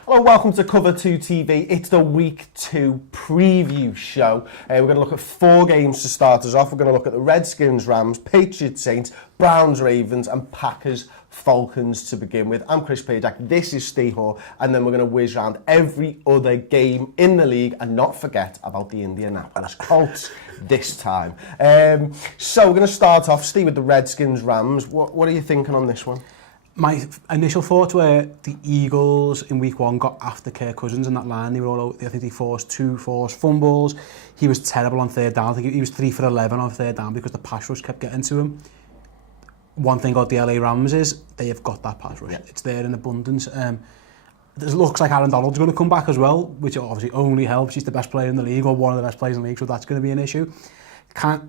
Hello, welcome to Cover 2 TV. It's the Week 2 preview show. We're going to look at 4 games to start us off. We're going to look at the Redskins, Rams, Patriots, Saints, Browns, Ravens and Packers, Falcons to begin with. I'm Chris Pajak, this is Steve Hall, and then we're going to whiz around every other game in the league and not forget about the Indianapolis Colts this time. So we're going to start off, Steve, with the Redskins, Rams. What are you thinking on this one? My initial thoughts were the Eagles in week 1 got after Kirk Cousins in that line. They were all out. I think they forced 2 forced fumbles. He was terrible on third down. I think he was 3 for 11 on third down because the pass rush kept getting to him. One thing about the LA Rams is they have got that pass rush. Yeah. It's there in abundance. It looks like Aaron Donald's going to come back as well, which obviously only helps. He's the best player in the league, or one of the best players in the league, so that's going to be an issue.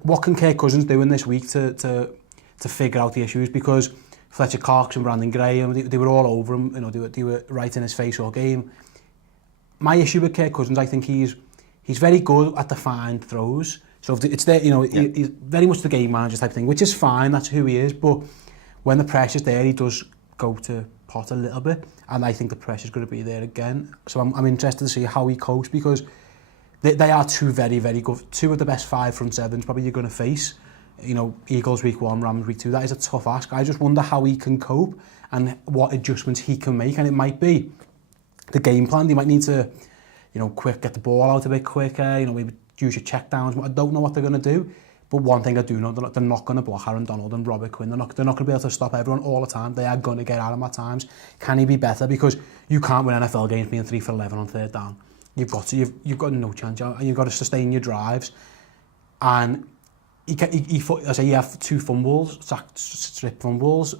What can Kirk Cousins do in this week to figure out the issues? Because Fletcher Cox and Brandon Graham, they were all over him. You know, they were right in his face all game. My issue with Kirk Cousins, I think he's very good at defined throws. So if it's there, you know, he's very much the game manager type thing, which is fine. That's who he is. But when the pressure's there, he does go to pot a little bit, and I think the pressure's going to be there again. So I'm interested to see how he copes, because they are 2 very, very good, 2 of the best 5 front sevens probably you're going to face. You know, Eagles week 1, Rams week 2, that is a tough ask. I just wonder how he can cope and what adjustments he can make. And it might be the game plan. They might need to, you know, get the ball out a bit quicker, you know, maybe use your check downs. I don't know what they're going to do. But one thing I do know, they're not going to block Aaron Donald and Robert Quinn. They're not going to be able to stop everyone all the time. They are going to get at him at times. Can he be better? Because you can't win NFL games being 3 for 11 on third down. You've got no chance. And you've got to sustain your drives. And he have 2 fumbles, strip fumbles.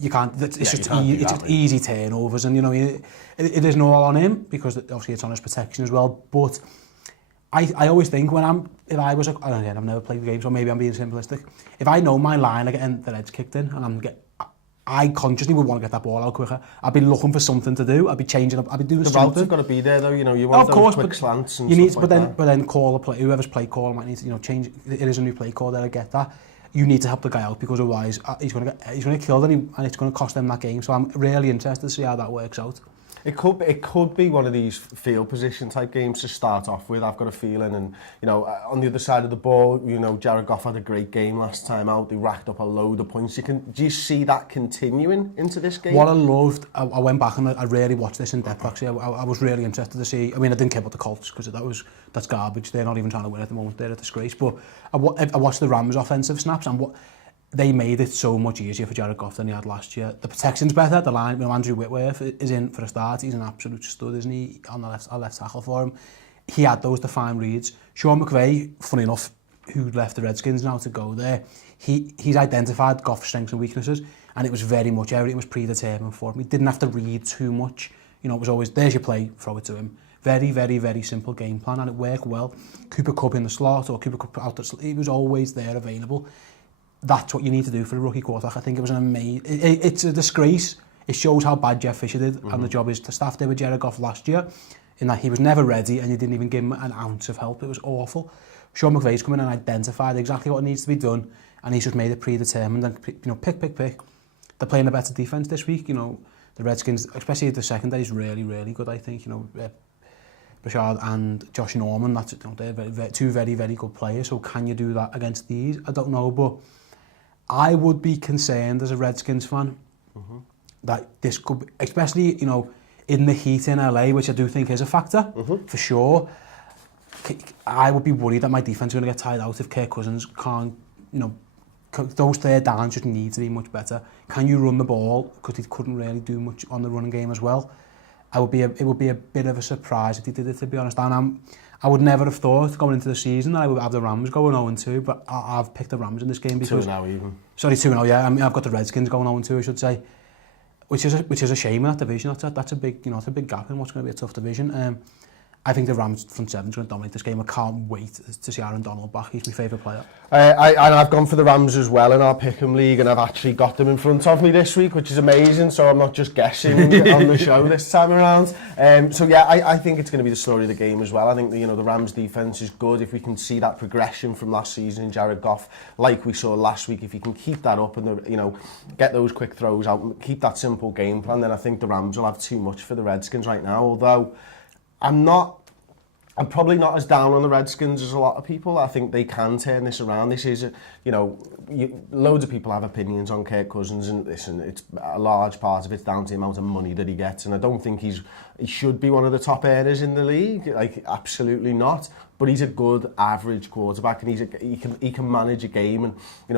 You can't. It's just easy turnovers, and you know it isn't all on him, because obviously it's on his protection as well. But I always think if I was I've never played the game, so maybe I'm being simplistic. If I know my line are getting their heads kicked in, and I consciously would want to get that ball out quicker. I'd be looking for something to do. I'd be changing up. I'd be doing something. The routes have got to be there, though. You know, you want those quick slants and stuff like that. But then call a play. Whoever's play call might need to, you know, change. It is a new play call there. I get that. You need to help the guy out, because otherwise he's going to get killed, and it's going to cost them that game. So I'm really interested to see how that works out. It could be one of these field position type games to start off with. I've got a feeling, and you know, on the other side of the ball, you know, Jared Goff had a great game last time out. They racked up a load of points. Do you see that continuing into this game? What I loved, I went back and I really watched this in depth. Actually, I was really interested to see. I mean, I didn't care about the Colts, because that's garbage. They're not even trying to win at the moment. They're a disgrace. But I watched the Rams offensive snaps, and what they made it so much easier for Jared Goff than he had last year. The protection's better. The line, you know, Andrew Whitworth is in for a start. He's an absolute stud, isn't he? On the left tackle for him. He had those defined reads. Sean McVay, funny enough, who left the Redskins now to go there, he's identified Goff's strengths and weaknesses, and it was very much, everything was predetermined for him. He didn't have to read too much. You know, it was always, there's your play, throw it to him. Very, very, very simple game plan, and it worked well. Cooper Kupp in the slot, or Cooper Kupp out the slot, he was always there available. That's what you need to do for a rookie quarterback. I think it was an amazing. It's a disgrace. It shows how bad Jeff Fisher did, and the job is to staff there with Jared Goff last year, in that he was never ready, and you didn't even give him an ounce of help. It was awful. Sean McVay's come in and identified exactly what needs to be done, and he's just made it predetermined. And you know, pick. They're playing a better defense this week. You know, the Redskins, especially the secondary, is really, really good. I think, you know, Bashard and Josh Norman. That's, you know, they're 2 very, very good players. So can you do that against these? I don't know, but I would be concerned as a Redskins fan that this could, especially, you know, in the heat in LA, which I do think is a factor, for sure. I would be worried that my defense is going to get tired out if Kirk Cousins can't, you know, those third downs just need to be much better. Can you run the ball? Because he couldn't really do much on the running game as well. It would be a bit of a surprise if he did it, to be honest. And I would never have thought going into the season that I would have the Rams going 0-2, but I've picked the Rams in this game because 2-0 even. Sorry, 2-0. Yeah, I mean, I've got the Redskins going 0-2, I should say, which is a shame in that division. That's a big, you know, it's a big gap in what's going to be a tough division. I think the Rams front seven's going to dominate this game. I can't wait to see Aaron Donald back. He's my favourite player. I've gone for the Rams as well in our Pick'em League, and I've actually got them in front of me this week, which is amazing, so I'm not just guessing on the show this time around. So yeah, I think it's going to be the story of the game as well. I think the Rams defence is good. If we can see that progression from last season in Jared Goff, like we saw last week, if he can keep that up and get those quick throws out, keep that simple game plan, then I think the Rams will have too much for the Redskins right now. Although I'm probably not as down on the Redskins as a lot of people. I think they can turn this around. This is, loads of people have opinions on Kirk Cousins, and listen, it's a large part of it's down to the amount of money that he gets, and I don't think he should be one of the top earners in the league. Like, absolutely not. But he's a good average quarterback, and he can manage a game, and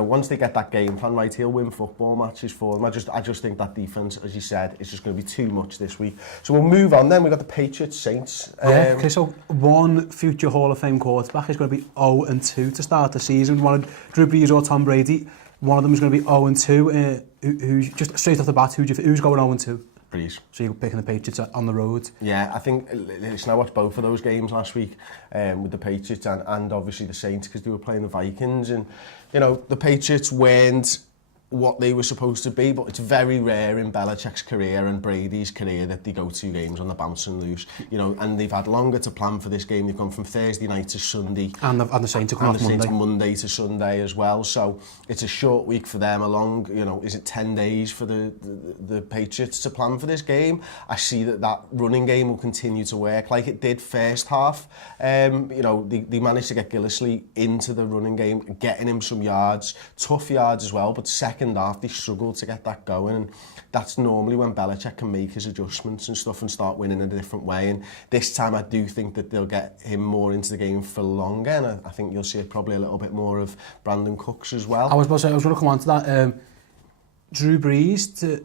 once they get that game plan right, he'll win football matches for them. I just think that defense, as you said, is just going to be too much this week. So we'll move on. Then we've got the Patriots Saints. Okay, so one future Hall of Fame quarterback is going to be 0-2 to start the season. One of Drew Brees or Tom Brady. One of them is going to be 0-2. Who's just straight off the bat? Who's going 0-2? Breeze. So you're picking the Patriots on the road? Yeah, I think, listen, I watched both of those games last week with the Patriots and obviously the Saints, because they were playing the Vikings, and the Patriots weren't what they were supposed to be, but it's very rare in Belichick's career and Brady's career that they go 2 games on the bounce and lose. And they've had longer to plan for this game. They've gone from Thursday night to Sunday. And the Saints have come off Monday. Monday to Sunday as well. So it's a short week for them. Is it 10 days for the Patriots to plan for this game? I see that running game will continue to work like it did first half. They managed to get Gillislee into the running game, getting him some yards, tough yards as well, but second half they struggled to get that going, and that's normally when Belichick can make his adjustments and stuff and start winning in a different way. And this time I do think that they'll get him more into the game for longer, and I think you'll see probably a little bit more of Brandon Cooks as well. I was going to come on to that. Drew Brees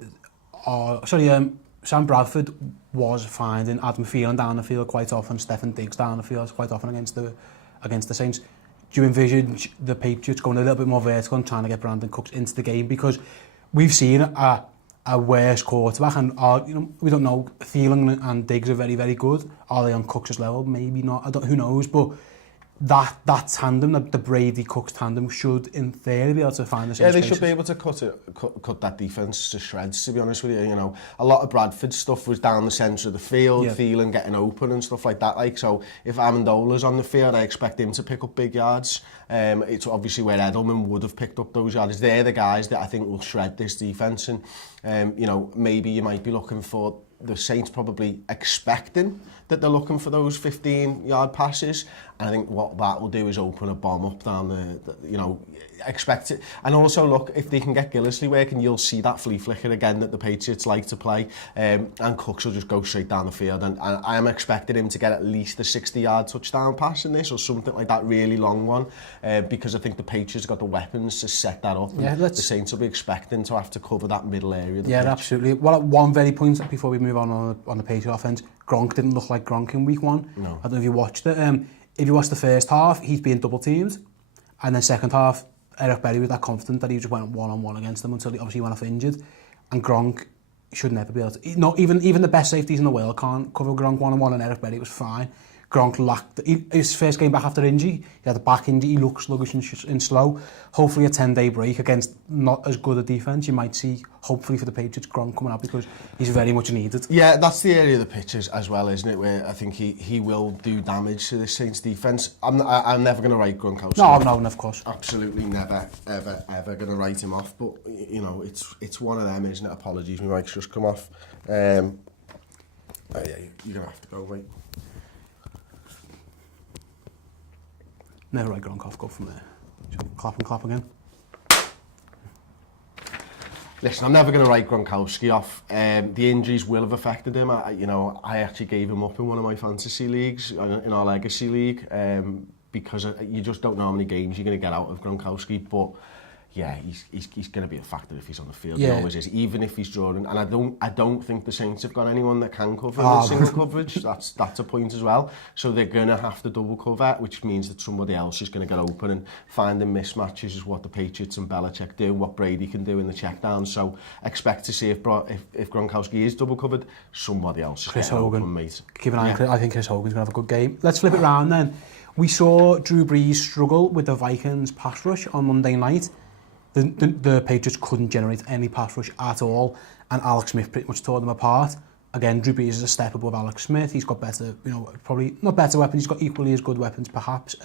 Sam Bradford was finding Adam Thielen down the field quite often, Stephen Diggs down the field quite often against the Saints. Do you envision the Patriots going a little bit more vertical and trying to get Brandon Cooks into the game? Because we've seen a worse quarterback, and we don't know. Thielen and Diggs are very, very good. Are they on Cooks' level? Maybe not. Who knows? But that tandem, the Brady-Cooks tandem, should in theory be able to find the same spaces. Yeah, they should be able to cut that defence to shreds, to be honest with you. A lot of Bradford's stuff was down the centre of the field, Thielen getting open and stuff like that. So if Amendola's on the field, I expect him to pick up big yards. It's obviously where Edelman would have picked up those yards. They're the guys that I think will shred this defence, and maybe you might be looking for the Saints probably expecting that they're looking for those 15-yard passes, and I think what that will do is open a bomb up down the expect it. And also, look, if they can get Gillislee working, you'll see that flea flicker again that the Patriots like to play, and Cooks will just go straight down the field, and I am expecting him to get at least a 60-yard touchdown pass in this, or something like that, really long one, because I think the Patriots have got the weapons to set that up. Yeah, the Saints will be expecting to have to cover that middle area. Yeah, absolutely. Well, one very point before we move on the Patriot offense, Gronk didn't look like Gronk in week 1. No. I don't know if you watched it. If you watched the first half, he's being double teamed, and then second half, Eric Berry was that confident that he just went one-on-one against them until he obviously went off injured. And Gronk should never be able to... No, even the best safeties in the world can't cover Gronk one-on-one, and Eric Berry was fine. Gronk lacked... His first game back after injury, he had a back injury, he looked sluggish and slow. Hopefully a 10-day break against not as good a defence, you might see, hopefully for the Patriots, Gronk coming out, because he's very much needed. Yeah, that's the area of the pitch as well, isn't it, where I think he will do damage to the Saints defence. I'm never going to write Gronkowski. No, of course. Absolutely never, ever going to write him off, but, it's one of them, isn't it? Apologies, my mic's just come off. Yeah, you're going to have to go, mate. Never write Gronk off, go from there. Clap again. Listen, I'm never going to write Gronkowski off. The injuries will have affected him. I actually gave him up in one of my fantasy leagues, in our legacy league, because you just don't know how many games you're going to get out of Gronkowski. But yeah, he's going to be a factor if he's on the field. Yeah. He always is, even if he's drawing. And I don't think the Saints have got anyone that can cover in single coverage. That's a point as well. So they're going to have to double cover, which means that somebody else is going to get open, and finding mismatches is what the Patriots and Belichick do, what Brady can do in the check down. So expect to see if Gronkowski is double covered, somebody else is Chris getting Hogan. open, mate. Keep an eye on Chris. I think Chris Hogan's going to have a good game. Let's flip it round then. We saw Drew Brees struggle with the Vikings pass rush on Monday night. The Patriots couldn't generate any pass rush at all, and Alex Smith pretty much tore them apart. Again, Drew Brees is a step above Alex Smith. He's got better, probably not better weapons. He's got equally as good weapons, perhaps.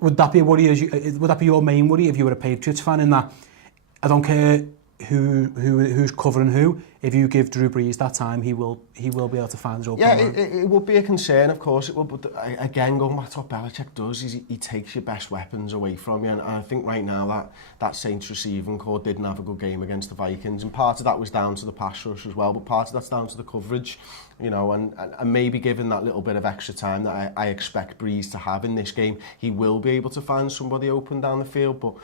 Would that be a worry? Would that be your main worry if you were a Patriots fan? In that, I don't care who's covering who. If you give Drew Brees that time, he will be able to find his open man. It would be a concern, of course it will, but again, going back to what Belichick does, is he takes your best weapons away from you, and I think right now that Saints receiving corps didn't have a good game against the Vikings, and part of that was down to the pass rush as well, but part of that's down to the coverage, and maybe given that little bit of extra time that I expect Brees to have in this game, he will be able to find somebody open down the field, but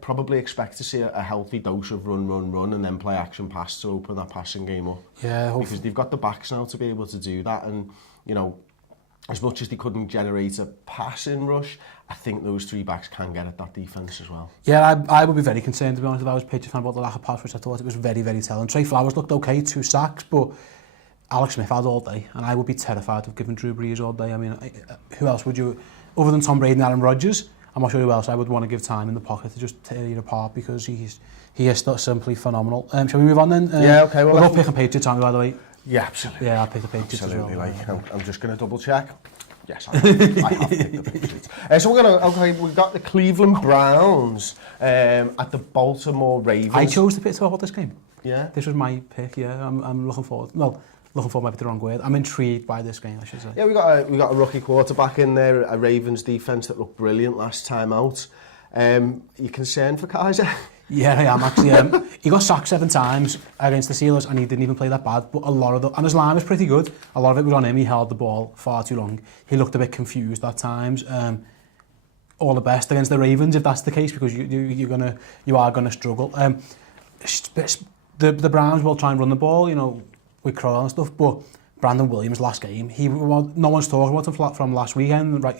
probably expect to see a healthy dose of run, and then play action pass to open that passing game up. Yeah, because they've got the backs now to be able to do that, and as much as they couldn't generate a passing rush, I think those three backs can get at that defence as well. Yeah, I would be very concerned, to be honest, if I was a Patriots fan about the lack of pass rush. I thought it was very, very telling. Trey Flowers looked okay, 2 sacks, but Alex Smith had all day, and I would be terrified of giving Drew Brees all day. I mean, who else would you, other than Tom Brady and Aaron Rodgers? I'm not sure who else I would want to give time in the pocket to just tear it apart, because he is still simply phenomenal. Shall we move on then? Yeah, okay. Well, we're all picking Patriots, aren't we, by the way? Yeah, absolutely. Yeah, I'll pick the Patriots absolutely, as well. I'm just going to double check. Yes, I have picked the Patriots. So we've got the Cleveland Browns at the Baltimore Ravens. I chose to pick about this game. Yeah. This was my pick. Yeah, I'm looking forward. Well, looking forward might be the wrong word. I'm intrigued by this game, I should say. Yeah, we got a rookie quarterback in there, a Ravens defense that looked brilliant last time out. You concerned for Kaiser? Yeah, I am actually. He got sacked 7 times against the Steelers, and he didn't even play that bad. But a lot of and his line was pretty good. A lot of it was on him. He held the ball far too long. He looked a bit confused at times. All the best against the Ravens if that's the case, because you are gonna struggle. The Browns will try and run the ball, with Crowell and stuff. But Brandon Williams last game, no one's talking about him from last weekend. Right,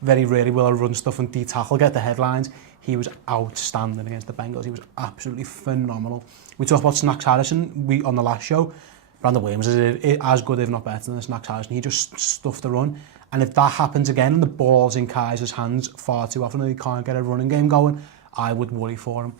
very rarely will I run stuff and D-tackle, get the headlines. He was outstanding against the Bengals. He was absolutely phenomenal. We talked about Snacks Harrison on the last show. Brandon Williams is as good, if not better, than Snacks Harrison. He just stuffed the run. And if that happens again and the ball's in Kaiser's hands far too often and he can't get a running game going, I would worry for him.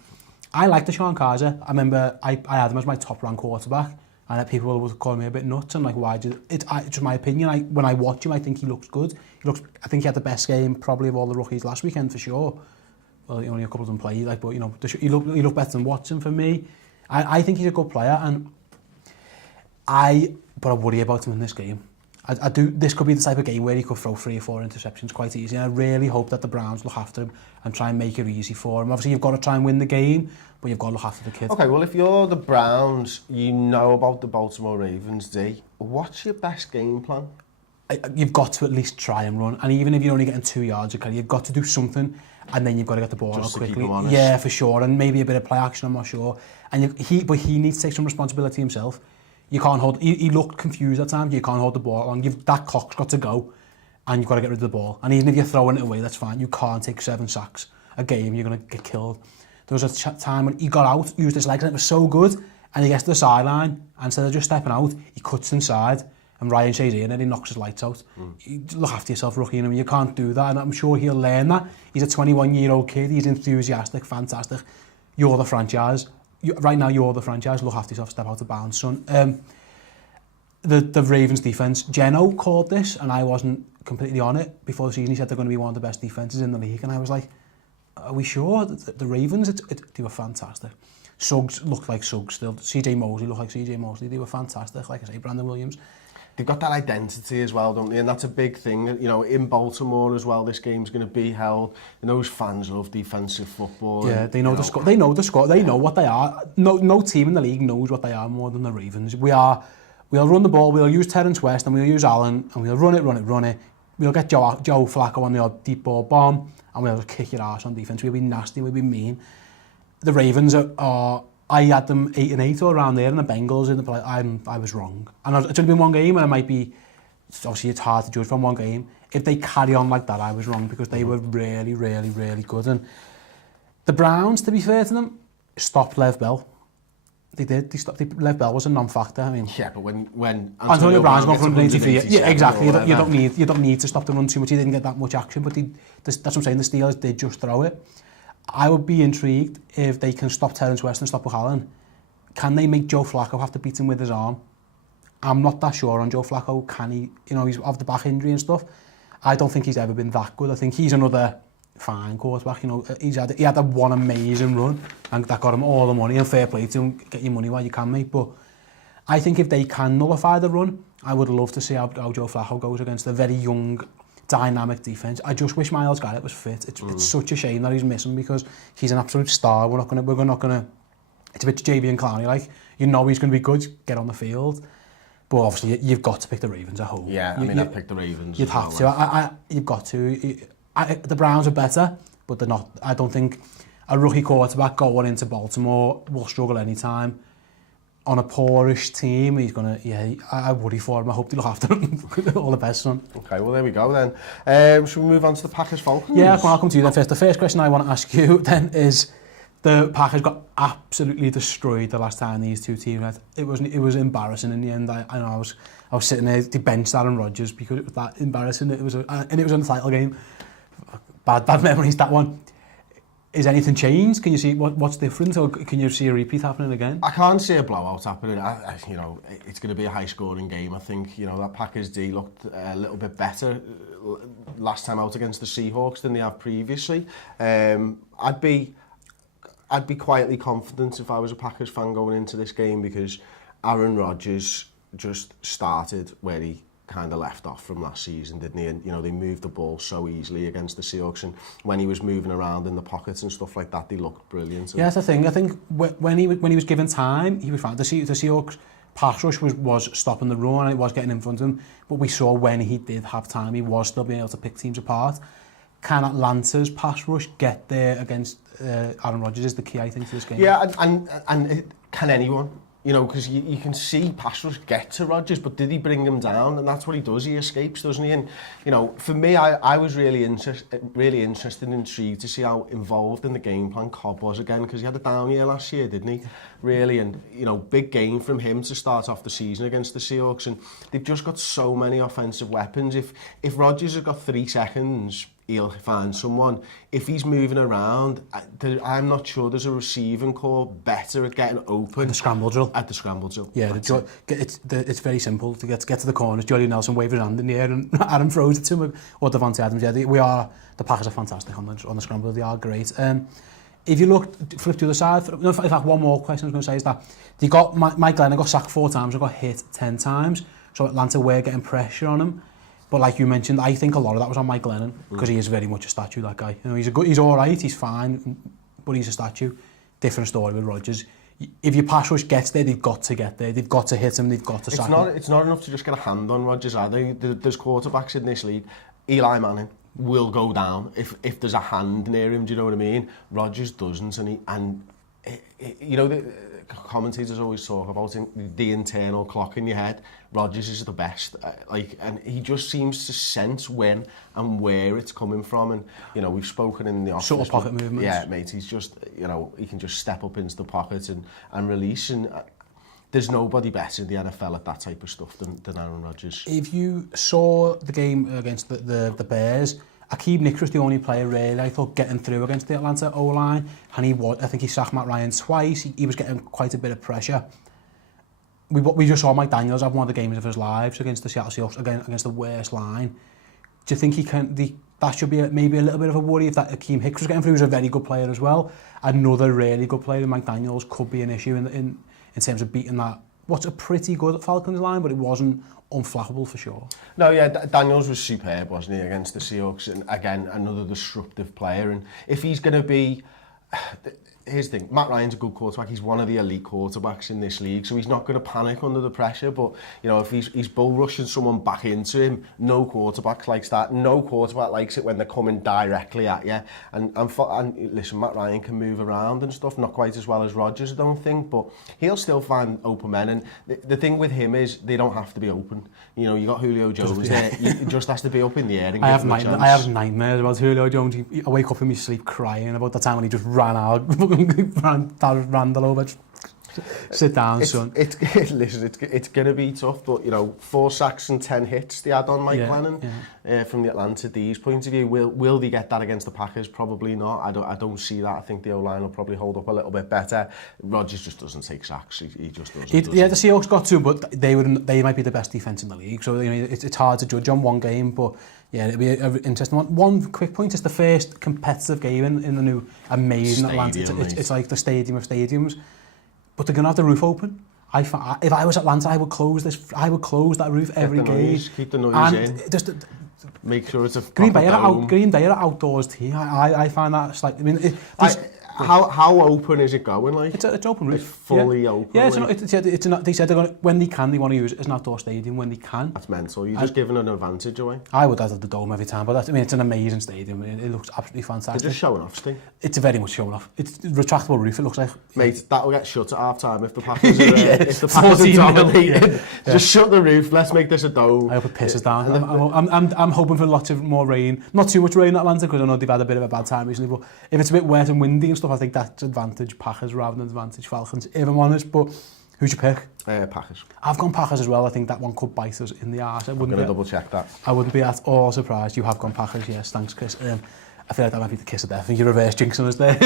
I like DeShone Kizer. I remember I had him as my top-ranked quarterback, and people were calling me a bit nuts and why did it? It's my opinion. When I watch him, I think he looks good. I think he had the best game probably of all the rookies last weekend for sure. Well, only a couple of them played, but he looked better than Watson for me. I think he's a good player, but I worry about him in this game. I do. This could be the type of game where he could throw 3 or 4 interceptions quite easy, and I really hope that the Browns look after him and try and make it easy for him. Obviously, you've got to try and win the game, but you've got to look after the kid. Okay, well, if you're the Browns, you know about the Baltimore Ravens, D. What's your best game plan? You've got to at least try and run, and even if you're only getting 2 yards a carry, you've got to do something, and then you've got to get the ball out quickly. Keep him honest. Yeah, for sure, and maybe a bit of play action. I'm not sure, but he needs to take some responsibility himself. You can't hold. He looked confused at times. You can't hold the ball long. That clock's got to go, and you've got to get rid of the ball. And even if you're throwing it away, that's fine. You can't take 7 sacks a game. You're going to get killed. There was a time when he got out, used his legs, and it was so good. And he gets to the sideline, and instead of just stepping out, he cuts inside, and Ryan Shazier, and then he knocks his lights out. You look after yourself, rookie. You can't do that, and I'm sure he'll learn that. He's a 21-year-old kid. He's enthusiastic, fantastic. You're the franchise. Right now, you're the franchise. Look after yourself, step out of bounds, son. The Ravens defence, Geno called this, and I wasn't completely on it. Before the season, he said they're going to be one of the best defences in the league, and I was like, are we sure? The Ravens, they were fantastic. Suggs looked like Suggs still. CJ Mosley looked like CJ Mosley. They were fantastic, like I say, Brandon Williams. They've got that identity as well, don't they? And that's a big thing. In Baltimore as well, this game's going to be held. Those fans love defensive football. Yeah, they know the score. They know the score. They know what they are. No team in the league knows what they are more than the Ravens. We'll run the ball. We'll use Terrence West and we'll use Allen and we'll run it. we'll get Joe Flacco on the odd deep ball bomb, and we'll just kick your arse on defence. We'll be nasty, we'll be mean. The Ravens are I had them 8-8 or around there, and the Bengals in the play. I was wrong. And it's only been one game, and it might be, obviously it's hard to judge from one game. If they carry on like that, I was wrong, because they were really, really, really good. And the Browns, to be fair to them, stopped Lev Bell. They did. Lev Bell was a non-factor. I mean, yeah, but when Antonio Brown's gone for 183, yeah, exactly. You don't need to stop the run too much. He didn't get that much action, but that's what I'm saying. The Steelers did just throw it. I would be intrigued if they can stop Terrence West and stop O'Halloran. Can they make Joe Flacco have to beat him with his arm? I'm not that sure on Joe Flacco. Can he? You know, he's off the back injury and stuff. I don't think he's ever been that good. I think he's another fine quarterback. You know, he had that one amazing run, and that got him all the money. And fair play to him, get your money while you can, mate. But I think if they can nullify the run, I would love to see how Joe Flacco goes against a very young, dynamic defence. I just wish Myles Garrett was fit. It's such a shame that he's missing, because he's an absolute star. We're not gonna. It's a bit Javian Clowney, like, you know he's going to be good. Get on the field. But obviously, you've got to pick the Ravens at home. Yeah, I'd pick the Ravens. You'd have to. You've got to. The Browns are better, but they're not. I don't think a rookie quarterback going into Baltimore will struggle anytime. On a poorish team, he's going to... Yeah, I worry for him. I hope they look after him. All the best, son. Okay, well, there we go then. Should we move on to the Packers-Falcons? Yeah, I'll come to you then first. The first question I want to ask you then is... The Packers got absolutely destroyed the last time these two teams met. It was embarrassing in the end. I was sitting there, they benched Aaron Rodgers because it was that embarrassing. It was in the title game. Bad memories, that one. Is anything changed? Can you see what's different, or can you see a repeat happening again? I can't see a blowout happening. You know, it's going to be a high-scoring game. I think, you know, that Packers D looked a little bit better last time out against the Seahawks than they have previously. I'd be quietly confident if I was a Packers fan going into this game, because Aaron Rodgers just started where he kind of left off from last season, didn't he? And, you know, they moved the ball so easily against the Seahawks, and when he was moving around in the pockets and stuff like that, they looked brilliant. Yeah, that's the thing. I think when he was given time, he was fine. The Seahawks pass rush was stopping the run, and it was getting in front of him, but we saw when he did have time, he was still being able to pick teams apart. Can Atlanta's pass rush get there against Aaron Rodgers is the key, I think, to this game. Yeah, and can anyone? You know, because you can see pass rush get to Rodgers, but did he bring him down? And that's what he does. He escapes, doesn't he? And, you know, for me, I was really interested and intrigued to see how involved in the game plan Cobb was again, because he had a down year last year, didn't he? Really, and, you know, big game from him to start off the season against the Seahawks. And they've just got so many offensive weapons. If Rodgers has got 3 seconds, he'll find someone. If he's moving around, I'm not sure there's a receiving core better at getting open. The scramble drill. At the scramble drill. Yeah, it's very simple to get to the corners. Jordy Nelson waves his hand in the air and Aaron throws it to him, or Devontae Adams. Yeah, the Packers are fantastic on the scramble. They are great. If you flip to the side, in fact, one more question I was going to say is that Mike Glennon got sacked 4 times and got hit 10 times. So Atlanta were getting pressure on him. But like you mentioned, I think a lot of that was on Mike Glennon, because he is very much a statue, that guy. You know, he's all right, he's fine, but he's a statue. Different story with Rodgers. If your pass rush gets there, they've got to get there. They've got to hit him, they've got to sack him. It's not enough to just get a hand on Rodgers, are they? There's quarterbacks in this league. Eli Manning will go down if there's a hand near him, do you know what I mean? Rodgers doesn't, you know, the commentators always talk about the internal clock in your head. Rodgers is the best, and he just seems to sense when and where it's coming from. And, you know, we've spoken in the office. Sort of pocket movements. Yeah, mate, he's just, you know, he can just step up into the pocket and release. And there's nobody better in the NFL at that type of stuff than Aaron Rodgers. If you saw the game against the Bears, Akeem Nicks was the only player really I thought getting through against the Atlanta O-line, and I think he sacked Matt Ryan twice. He was getting quite a bit of pressure. We just saw Mike Daniels have one of the games of his lives against the Seattle Seahawks, against the worst line. Do you think that should be maybe a little bit of a worry if that Akeem Hicks was getting through? He was a very good player as well. Another really good player, Mike Daniels, could be an issue in terms of beating that. What's a pretty good Falcons line, but it wasn't unflappable for sure. No, yeah, Daniels was superb, wasn't he, against the Seahawks, and again, another disruptive player. And if he's going to be... here's the thing, Matt Ryan's a good quarterback. He's one of the elite quarterbacks in this league, so he's not going to panic under the pressure. But, you know, if he's bull rushing someone back into him, no quarterback likes that. No quarterback likes it when they're coming directly at you. And listen, Matt Ryan can move around and stuff, not quite as well as Rodgers, I don't think, but he'll still find open men. And the thing with him is they don't have to be open. You know, you got Julio Jones there. It just has to be up in the air and give him a chance. I have nightmares about Julio Jones. I wake up in my sleep crying about the time when he just ran out, ran Randall over. Sit down, son. Listen, it's going to be tough, but, you know, 4 sacks and 10 hits they had on Mike Glennon. From the Atlanta D's point of view. Will they get that against the Packers? Probably not. I don't see that. I think the O-line will probably hold up a little bit better. Rodgers just doesn't take sacks. He just doesn't. Yeah, the Seahawks got to, but they might be the best defense in the league. So, you know, it's hard to judge on one game, but yeah, it'll be an interesting one. One quick point, it's the first competitive game in the new amazing Stadium, Atlanta. It's like the stadium of stadiums. But they're going to have the roof open. If I was Atlanta, I would close that roof every game. Keep the noise in. Just, make sure it's a Green Bay are outdoors team. I find that slightly. I mean, how open is it going? Like it's open roof. It's fully open. Yeah, it's not. They said they're going when they want to use it as an outdoor stadium when they can. That's mental. You're just giving an advantage away. I would have the dome every time, but it's an amazing stadium. It looks absolutely fantastic. They're just showing off, Steve. It's very much showing off. It's retractable roof. It looks like. Mate, that'll get shut at half time if the Packers are if the Packers are dominating. Just shut the roof. Let's make this a dome. I hope it pisses down. I'm hoping for lots of more rain. Not too much rain in Atlanta because I know they've had a bit of a bad time recently. But if it's a bit wet and windy and stuff, I think that's advantage Packers rather than advantage Falcons, if I'm honest. But who'd you pick? Packers. I've gone Packers as well. I think that one could bite us in the arse. I'm going to double check that. I wouldn't be at all surprised. You have gone Packers, yes. Thanks, Chris. I feel like that might be the kiss of death. I think you reverse jinxing us there.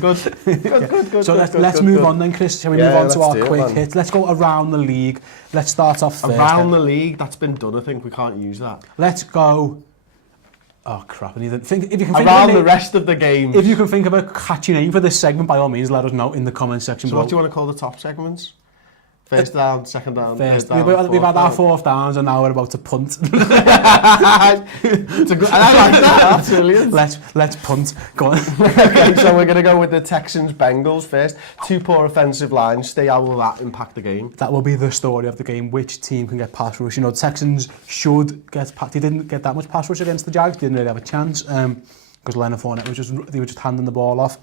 Good. So let's move on then, Chris. Shall we move on to our quick hits? Let's go around the league. Let's start off first. Around the league? That's been done, I think. We can't use that. Let's go... Oh crap! If you can think around the rest of the games. If you can think of a catchy name for this segment, by all means, let us know in the comment section. So what do you want to call the top segments? First down, second down, first third down. We've had our fourth downs, and now we're about to punt. I like that. That's brilliant. Let's punt. Go on. Okay, so we're going to go with the Texans-Bengals first. 2 poor offensive lines. How will that impact the game? That will be the story of the game. Which team can get pass rush? You know, the Texans should get. They didn't get that much pass rush against the Jags. Didn't really have a chance because Leonard Fournette they were just handing the ball off.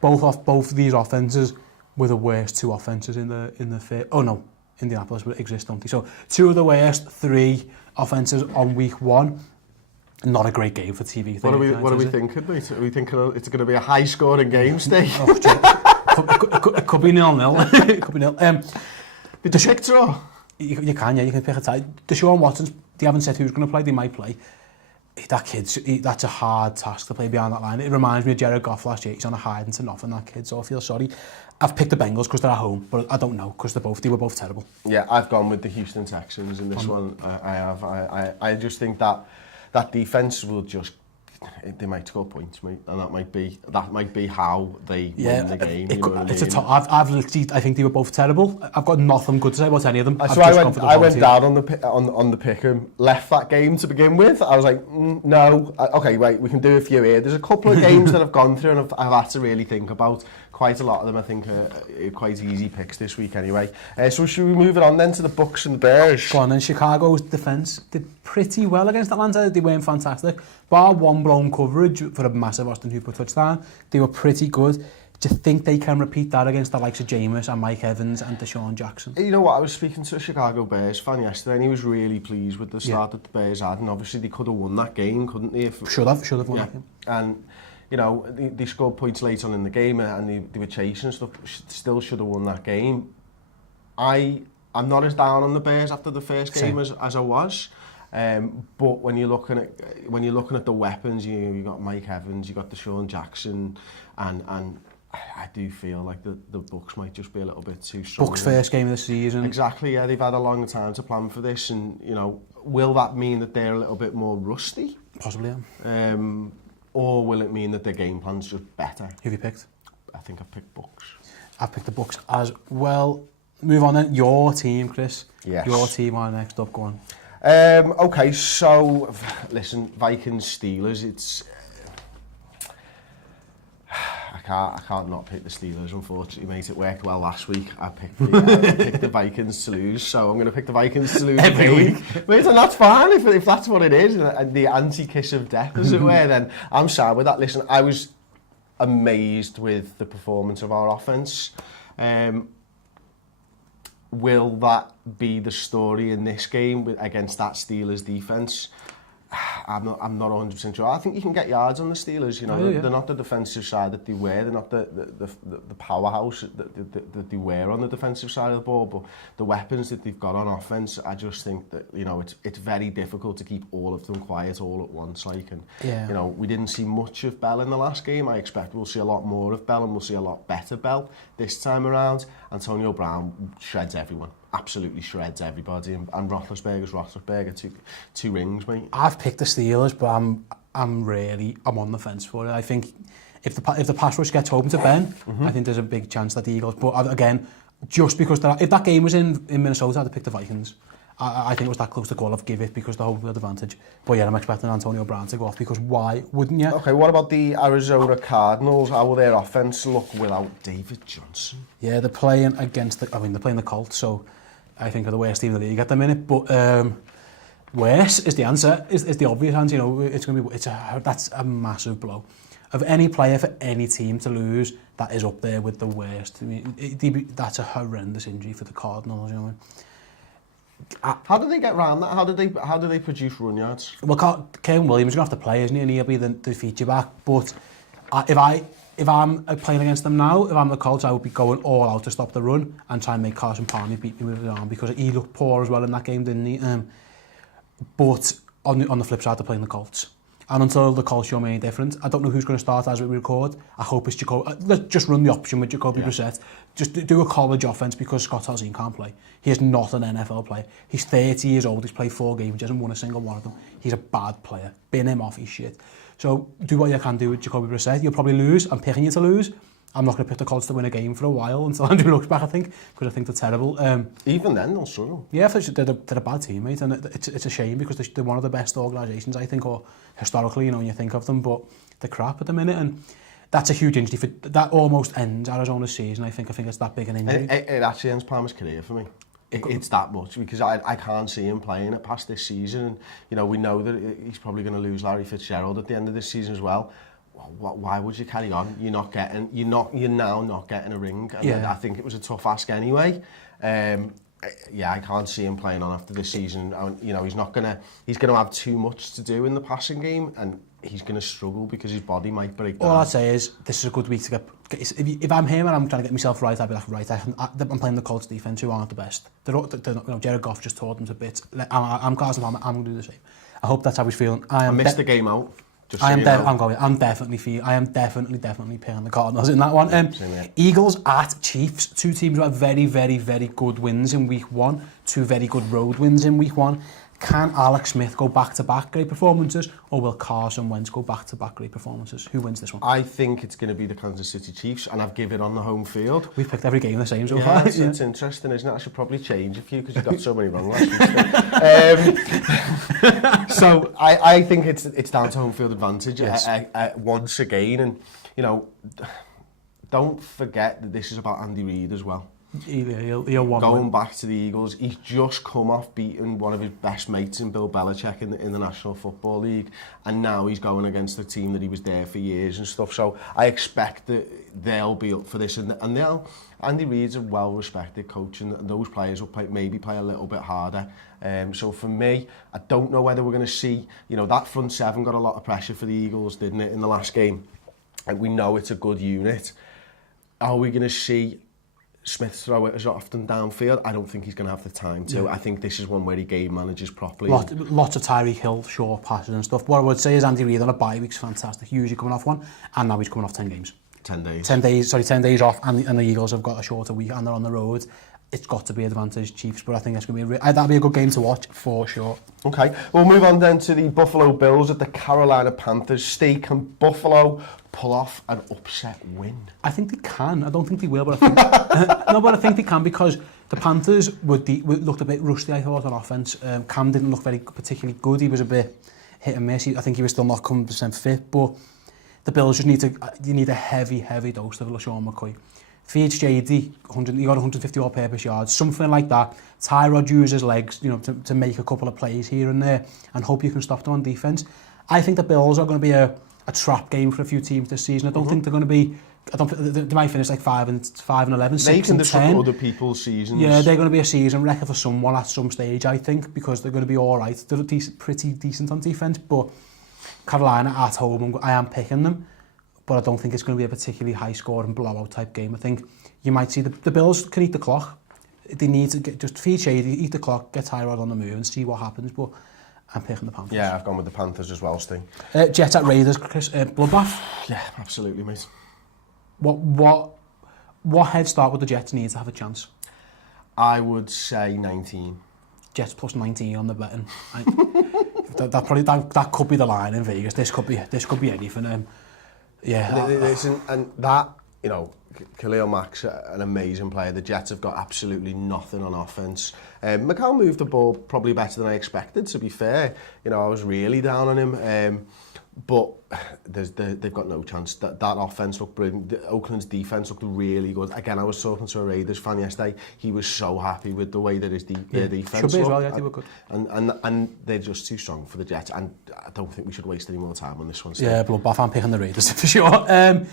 Both of these offenses were the worst 2 offenses in the oh no, Indianapolis would exist, don't they? So 2 of the worst 3 offenses on week 1. Not a great game for TV. What are we thinking, mate? Are we thinking it's going to be a high-scoring game, Steve? It could be 0-0. It could be 0. Did you pick draw? You can pick a tie. Deshaun Watson's, they haven't said who's going to play. They might play. That kid's, that's a hard task to play behind that line. It reminds me of Jared Goff last year. He's on a hiding to nothing, that kid, so I feel sorry. I've picked the Bengals because they're at home, but I don't know because they were both terrible. Yeah, I've gone with the Houston Texans in this one. I just think that defense will just, they might score points, mate, and that might be how they win the game. I think they were both terrible. I've got nothing good to say about any of them. So I went down on the pick'em, left that game to begin with. I was like, no, okay, wait, we can do a few here. There's a couple of games that I've gone through and I've had to really think about. Quite a lot of them, I think, are quite easy picks this week anyway. So should we move it on then to the Bucks and the Bears? Go on then. Chicago's defence did pretty well against Atlanta. They weren't fantastic. Bar one blown coverage for a massive Austin Hooper touchdown. They were pretty good. Do you think they can repeat that against the likes of Jameis and Mike Evans and Deshaun Jackson? You know what, I was speaking to a Chicago Bears fan yesterday and he was really pleased with the start that the Bears had, and obviously they could have won that game, couldn't they? Should have won that game. And you know, they scored points late on in the game and they were chasing stuff, still should have won that game. I'm not as down on the Bears after the first game as I was. But when you're looking at the weapons, you got Mike Evans, you got Deshaun Jackson, and I do feel like the Bucks might just be a little bit too strong. Bucks first game of the season. Exactly, yeah, they've had a long time to plan for this, and you know, will that mean that they're a little bit more rusty? Possibly, yeah. Or will it mean that their game plan's just better? Who have you picked? I think I've picked Bucks. I've picked the Bucks as well. Move on then. Your team, Chris. Yes. Your team are next up. Go on. Okay, so listen, Vikings Steelers. It's can't not pick the Steelers, unfortunately, mate. It worked well last week. I picked the Vikings to lose, so I'm going to pick the Vikings to lose every week. Mate, and that's fine if that's what it is, and the anti-kiss of death, as it were, then I'm sad with that. Listen, I was amazed with the performance of our offence. Will that be the story in this game against that Steelers defence? I'm not 100% sure. I think you can get yards on the Steelers. You know, they're not the defensive side that they were. They're not the powerhouse that they were on the defensive side of the ball. But the weapons that they've got on offense, I just think that it's very difficult to keep all of them quiet all at once. We didn't see much of Bell in the last game. I expect we'll see a lot more of Bell, and we'll see a lot better Bell this time around. Antonio Brown shreds everyone. Absolutely shreds everybody, and Roethlisberger's Roethlisberger, two rings, mate. I've picked the Steelers, but I'm on the fence for it. I think if the pass rush gets open to Ben, I think there's a big chance that the Eagles. But again, just because if that game was in Minnesota, I'd have picked the Vikings. I think it was that close to call. I've give it because the home field advantage. But yeah, I'm expecting Antonio Brown to go off because why wouldn't you? Okay, what about the Arizona Cardinals? How will their offense look without David Johnson? Yeah, they're playing they're playing the Colts, so I think they're the worst team in the league at the minute. But worse is the answer. Is the obvious answer. It's going to be that's a massive blow. Of any player for any team to lose, that is up there with the worst. I mean, that's a horrendous injury for the Cardinals. You know what I mean? How do they get around that? How do they produce run yards? Well, Kevin Williams is going to have to play, isn't he? And he'll be the feature back. But if I'm playing against them now, if I'm the Colts, I would be going all out to stop the run and try and make Carson Palmer beat me with his arm because he looked poor as well in that game, didn't he? But on the flip side, they're playing the Colts. And until the Colts show me any different, I don't know who's going to start as we record. I hope it's Jacoby. Let's just run the option with Jacoby Brissett. Just do a college offense because Scott Tolzien can't play. He is not an NFL player. He's 30 years old. He's played 4 games. He hasn't won a single one of them. He's a bad player. Bin him off. He's shit. So do what you can do with Jacoby Brissett. You'll probably lose. I'm picking you to lose. I'm not going to pick the Colts to win a game for a while until Andrew looks back, I think, because I think they're terrible. Even then, they'll struggle. Yeah, they're a bad team, mate, and it's a shame because they're one of the best organisations, I think, or historically, when you think of them, but they're crap at the minute, and that's a huge injury. That almost ends Arizona's season, I think it's that big an injury. It actually ends Palmer's career for me. It's that much because I can't see him playing it past this season. And, we know that he's probably going to lose Larry Fitzgerald at the end of this season as well. Why would you carry on? You're now not getting a ring. And I think it was a tough ask anyway. I can't see him playing on after this season. He's going to have too much to do in the passing game, and he's going to struggle because his body might break down. All I'd say is this is a good week to get. If I'm him and I'm trying to get myself right, I'd be like, right, I'm playing the Colts defense, who aren't the best. Jared Goff just taught them to bits. I'm Carson Palmer. I'm going to do the same. I hope that's how he's feeling. I missed the game out. I'm definitely picking the Cardinals in that one. Eagles at Chiefs, 2 teams who had very, very, very good wins in week 1, 2 very good road wins in week 1. Can Alex Smith go back-to-back great performances, or will Carson Wentz go back-to-back great performances? Who wins this one? I think it's going to be the Kansas City Chiefs, and I've given it on the home field. We've picked every game the same so far. It's interesting, isn't it? I should probably change a few because you got so many wrong last week. So I think it's down to home field advantage once again, and don't forget that this is about Andy Reid as well. He'll Going back to the Eagles, he's just come off beating one of his best mates in Bill Belichick in the National Football League, and now he's going against a team that he was there for years and stuff. So I expect that they'll be up for this, and Andy Reid's a well-respected coach, and those players will maybe play a little bit harder. So for me, I don't know whether we're going to see, that front 7 got a lot of pressure for the Eagles, didn't it, in the last game, and we know it's a good unit. Are we going to see Smith throw it as often downfield? I don't think he's going to have the time to. I think this is one where he game manages properly. Lots of Tyreek Hill short passes and stuff. What I would say is Andy Reid on a bye week's fantastic. Usually coming off one, and now he's coming off 10 games. 10 days. 10 days off, and the Eagles have got a shorter week and they're on the road. It's got to be advantage Chiefs, but I think it's going to be that'll be a good game to watch for sure. Okay, we'll move on then to the Buffalo Bills at the Carolina Panthers. Steve, can Buffalo pull off an upset win? I think they can. I don't think they will, but I think but I think they can because the Panthers looked a bit rusty, I thought, on offense. Cam didn't look very particularly good. He was a bit hit and miss. I think he was still not 100% fit, but the Bills just need a heavy dose of LaShawn McCoy. Feeds JD, he got 150 all-purpose yards, something like that. Tyrod use his legs, to make a couple of plays here and there, and hope you can stop them on defense. I think the Bills are going to be a trap game for a few teams this season. I don't think they're going to be. They might finish like 5-11, 6 and 10. Other people's seasons. Yeah, they're going to be a season wrecker for someone at some stage, I think, because they're going to be all right. They're pretty decent on defense, but Carolina at home, I am picking them. But I don't think it's going to be a particularly high-scoring blowout type game. I think you might see the Bills can eat the clock. They need to just feed Shady, eat the clock, get Tyrod on the move and see what happens. But I'm picking the Panthers. Yeah, I've gone with the Panthers as well, Sting. Jets at Raiders, Chris. Bloodbath? Yeah, absolutely, mate. What head start would the Jets need to have a chance? I would say 19. Jets plus 19 on the betting. that could be the line in Vegas. This could be anything. Yeah. Listen, and that, Khalil Mack's an amazing player. The Jets have got absolutely nothing on offense. McCall moved the ball probably better than I expected, to be fair. I was really down on him. But they've got no chance. That offense looked brilliant. Oakland's defense looked really good. Again, I was talking to a Raiders fan yesterday. He was so happy with the way that their defense should be as well, looked. yeah, they were good. And they're just too strong for the Jets. And I don't think we should waste any more time on this one. Yeah, bloodbath. I'm picking the Raiders for sure.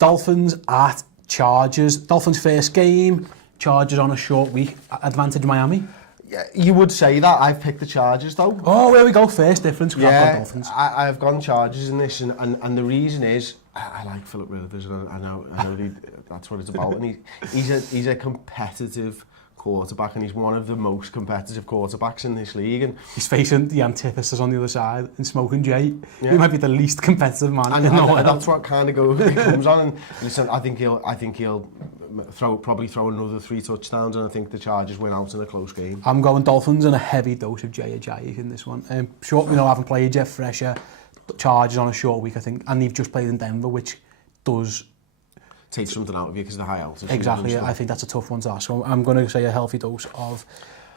Dolphins at Chargers. Dolphins first game. Chargers on a short week. Advantage Miami. Yeah, you would say that. I've picked the Chargers though. Oh, there we go. First difference. Yeah, I've got Dolphins. I've gone Chargers in this, and the reason is I like Philip Rivers, and I know that's what it's about. And he's a competitive quarterback, and he's one of the most competitive quarterbacks in this league. And he's facing the antithesis on the other side in Smoking Jay. Yeah. He might be the least competitive man. And that's what kind of comes on. And listen, I think he'll probably throw another 3 touchdowns, and I think the Chargers win out in a close game. I'm going Dolphins and a heavy dose of Jay Ajayi in this one. Short, haven't played Jeff Fresher. Chargers on a short week, I think, and they've just played in Denver, which does take something out of you because of the high altitude. Exactly, I think that's a tough one to ask. So I'm going to say a healthy dose of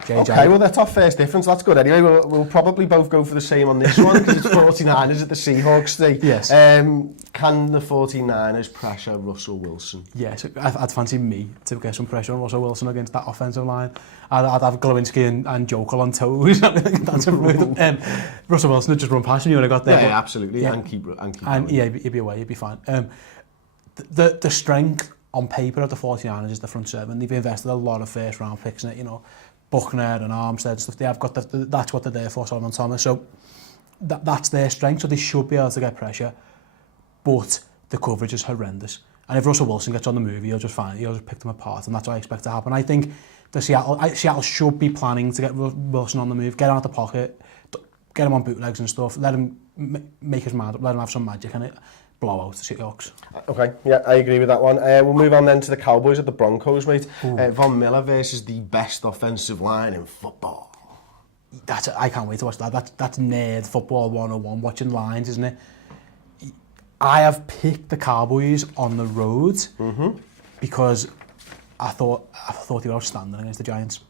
Jay Ajayi. Okay, well, that's our first difference. That's good. Anyway, we'll probably both go for the same on this one because it's 49ers at the Seahawks day. Yes. Can the 49ers pressure Russell Wilson? Yes, I'd fancy me to get some pressure on Russell Wilson against that offensive line. I'd have Glowinski and Jokel on toes. That's Russell Wilson had just run past him when I got there. Yeah, absolutely. Yeah. And keep yeah, he'd be away, he'd be fine. The strength on paper of the 49ers is the front seven. They've invested a lot of first round picks in it, Buckner and Armstead and stuff. They have got that's what they're there for, Solomon Thomas. So that's their strength, so they should be able to get pressure. But the coverage is horrendous. And if Russell Wilson gets on the move, he'll just pick them apart, and that's what I expect to happen. I think Seattle should be planning to get Wilson on the move, get him out the pocket, get him on bootlegs and stuff, let him make his mad, let him have some magic in it. Blow out the Seahawks. Okay, yeah, I agree with that one. We'll move on then to the Cowboys at the Broncos, mate. Von Miller versus the best offensive line in football. I can't wait to watch that. That's nerd football 101, watching lines, isn't it? I have picked the Cowboys on the road because I thought they were outstanding against the Giants.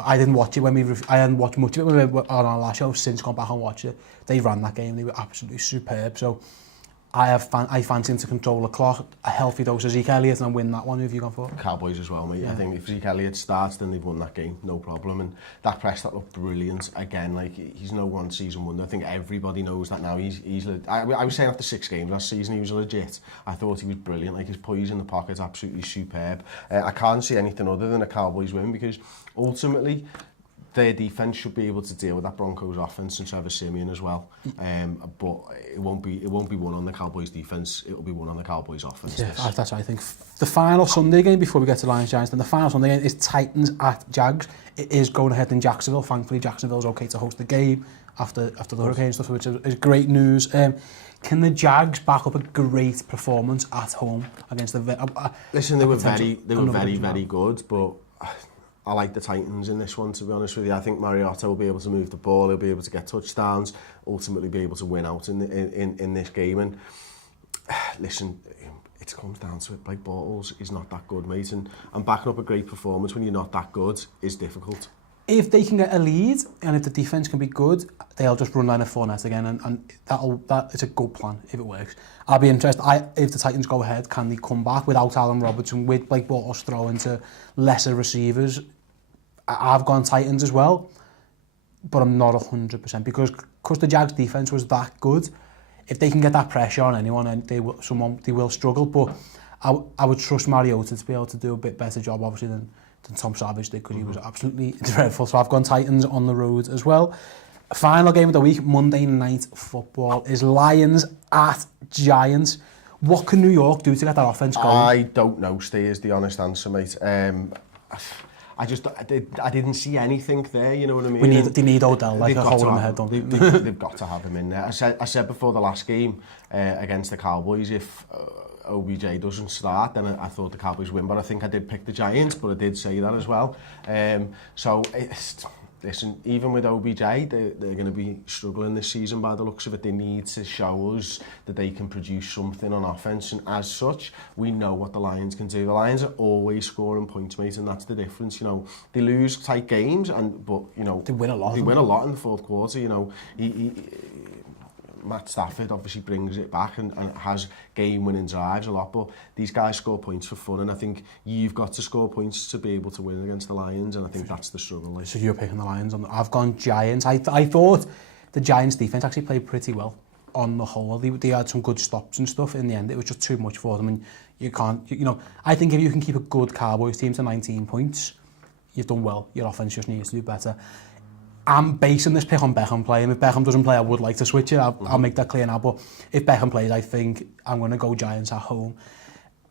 I didn't watch it I hadn't watched much of it when we were on our last show. Since gone back and watched it, they ran that game. They were absolutely superb. So I fancy him to control the clock, a healthy dose of Zeke Elliott, and win that one. Who have you gone for? Cowboys as well, mate. Yeah. I think if Zeke Elliott starts, then they've won that game, no problem. And Dak Prescott looked brilliant again. Like, he's no one-season wonder. I think everybody knows that now. I was saying after 6 games last season, he was legit. I thought he was brilliant. Like, his poise in the pocket is absolutely superb. I can't see anything other than a Cowboys win because ultimately their defense should be able to deal with that Broncos offense and Trevor Siemian as well. But it won't be one on the Cowboys defense. It'll be one on the Cowboys offense. Yeah, that's what I think. The final Sunday game before we get to Lions Giants, then the final Sunday game is Titans at Jags. It is going ahead in Jacksonville. Thankfully, Jacksonville's okay to host the game after the hurricane stuff, which is great news. Can the Jags back up a great performance at home against the? Listen, they were very good, but I like the Titans in this one, to be honest with you. I think Mariota will be able to move the ball, he'll be able to get touchdowns, ultimately be able to win out in this game. And listen, it comes down to it. Blake Bortles is not that good, mate. And backing up a great performance when you're not that good is difficult. If they can get a lead and if the defence can be good, they'll just run down a Fournette again, and that is a good plan if it works. I'll be interested. If the Titans go ahead, can they come back without Allen Robertson, with Blake Bortles throwing to lesser receivers? I've gone Titans as well, but I'm not 100% because the Jags defence was that good. If they can get that pressure on anyone, and they will struggle. But I would trust Mariota to be able to do a bit better job, obviously, than Tom Savage did, because he was absolutely dreadful. So I've gone Titans on the road as well. Final game of the week, Monday Night Football, is Lions at Giants. What can New York do to get that offense going? I don't know, Steve, is the honest answer, mate. I didn't see anything there, you know what I mean? They need Odell, like a hole in the head, don't they? They've got to have him in there. I said before the last game against the Cowboys, if OBJ doesn't start, then I thought the Cowboys win, but I think I did pick the Giants, but I did say that as well. So, listen, even with OBJ, they're going to be struggling this season by the looks of it. They need to show us that they can produce something on offense, and as such, we know what the Lions can do. The Lions are always scoring points, mate, and that's the difference. You know, they lose tight games, but you know, they win a lot. They win a lot in the fourth quarter. You know, Matt Stafford obviously brings it back and has game-winning drives a lot, but these guys score points for fun, and I think you've got to score points to be able to win against the Lions, and I think that's the struggle. Like. So you're picking the Lions. I've gone Giants. I thought the Giants' defence actually played pretty well on the whole. They had some good stops and stuff. In the end, it was just too much for them, and you can't, you know, I think if you can keep a good Cowboys team to 19 points, you've done well. Your offence just needs to do better. I'm basing this pick on Beckham playing. If Beckham doesn't play, I would like to switch it. I'll make that clear now. But if Beckham plays, I think I'm going to go Giants at home.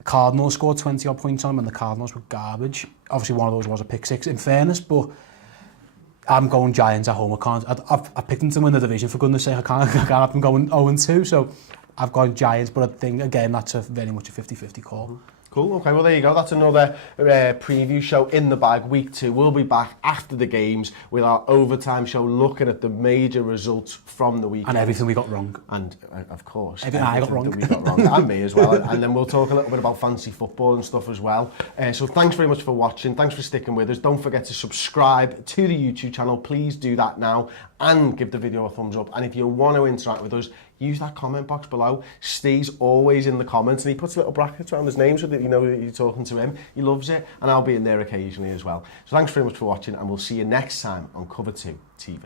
Cardinals scored 20-odd points on them, and the Cardinals were garbage. Obviously, one of those was a pick six, in fairness, but I'm going Giants at home. I've picked them to win the division, for goodness sake. I can't have them going 0-2, so I've gone Giants. But I think, again, that's very much a 50-50 call. Cool, okay, well there you go. That's another preview show in the bag, week 2. We'll be back after the games with our overtime show, looking at the major results from the weekend. And everything we got wrong. And, of course, everything I got wrong. That we got wrong, and me as well. And then we'll talk a little bit about fantasy football and stuff as well. So thanks very much for watching. Thanks for sticking with us. Don't forget to subscribe to the YouTube channel. Please do that now and give the video a thumbs up. And if you want to interact with us, use that comment box below. Steve's always in the comments, and he puts little brackets around his name so that you know that you're talking to him. He loves it, and I'll be in there occasionally as well. So thanks very much for watching, and we'll see you next time on Cover 2 TV.